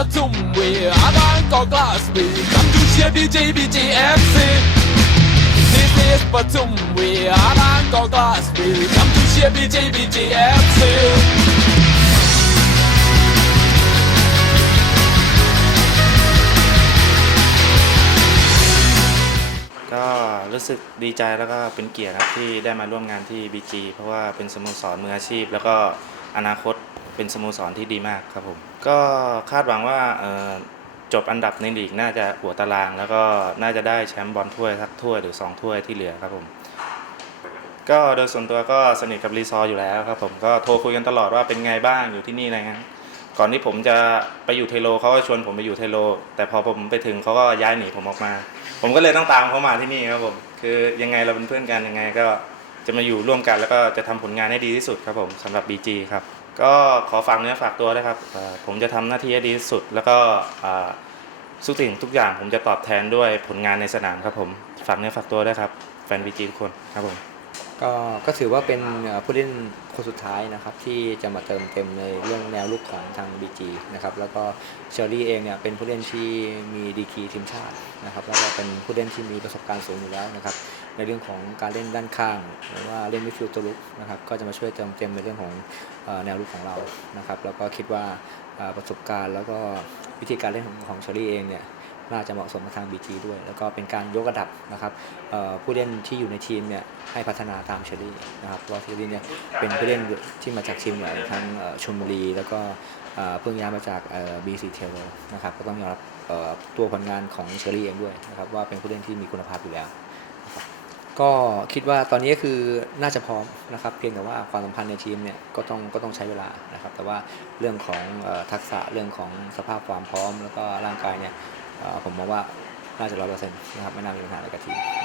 Batum, we are Bangkok Glass, we come to share BJBJFC. This is Batum, we are Bangkok Glass, we come to share BJBJFC. ก็รู้สึกดีใจแล้วก็เป็นเกียรติครับที่ได้มาร่วมงานที่ BG เพราะว่าเป็นสโมสรมืออาชีพ แล้วก็อนาคต เป็นสโมสรที่ดีมากครับผม ก็คาดหวังว่าจบอันดับในลีกน่าจะหัวตาราง แล้วก็น่าจะได้แชมป์บอลถ้วยสักถ้วยหรือ 2 ถ้วยที่เหลือครับผม ก็โดยส่วนตัวก็สนิทกับรีซออยู่แล้วครับผมก็โทรคุยกันตลอดว่าเป็นไงบ้างอยู่ที่นี่อะไรเงี้ยก่อนที่ผมจะไปอยู่เทโลเขาก็ชวนผมไปอยู่เทโล แต่พอผมไปถึงเขาก็ย้ายหนีผมออกมา ผมก็เลยต้องตามเขามาที่นี่ครับผมคือยังไงเราเป็นเพื่อนกันยังไงก็จะมาอยู่ร่วมกันแล้วก็จะทำผลงานให้ดีที่สุดครับผมสำหรับ BG ครับ ก็ขอฝากเนื้อฝากตัวนะครับผมจะทำหน้าที่ให้ดีที่สุด แล้วก็ทุกสิ่งทุกอย่างผมจะตอบแทนด้วยผลงานในสนามครับผมฝากเนื้อฝากตัวด้วยครับแฟนบีจีทุกคนครับผม ก็ก็ถือว่าเป็นผู้เล่นคนสุดท้ายนะครับที่จะมาเติมเต็มในเรื่องแนวลุกของทาง BG นะครับแล้วก็เชอรี่เองเนี่ยเป็นผู้เล่นที่มีดีกีทีมชาตินะครับแล้วก็เป็นผู้เล่นที่มีประสบการณ์สูงอยู่แล้วนะครับในเรื่องของการเล่นด้านข้างหรือว่าเล่นมิดฟิลด์ตัวลุกนะครับก็จะมาช่วยเติมเต็มในเรื่องของแนวลุกของเรานะครับแล้วก็คิดว่าประสบการณ์แล้วก็วิธีการเล่นของของเชอรี่เองเนี่ย น่าจะเหมาะสมกับทาง BG ด้วย แล้วก็เป็นการยกระดับนะครับผู้เล่นที่อยู่ในทีมเนี่ยให้พัฒนาตามเชอรี่นะครับเพราะเชอรี่เนี่ยเป็นผู้เล่นที่มาจากทีมใหญ่ทั้งชลบุรี แล้วก็เพิ่งย้ายมาจากบีซีเทลนะครับก็ต้องยอมรับตัวผลงานของเชอรี่เองด้วยนะครับว่าเป็นผู้เล่นที่มีคุณภาพอยู่แล้วก็คิดว่าตอนนี้คือน่าจะพร้อมนะครับ เพียงแต่ว่าความสัมพันธ์ในทีมเนี่ยก็ต้องก็ต้องใช้เวลานะครับ แต่ว่าเรื่องของทักษะเรื่องของสภาพความพร้อม แล้วก็ร่างกายเนี่ย ผมมองว่าน่าจะร้อยเปอร์เซ็นต์นะครับไม่น่ามีปัญหาอะไรกับทีม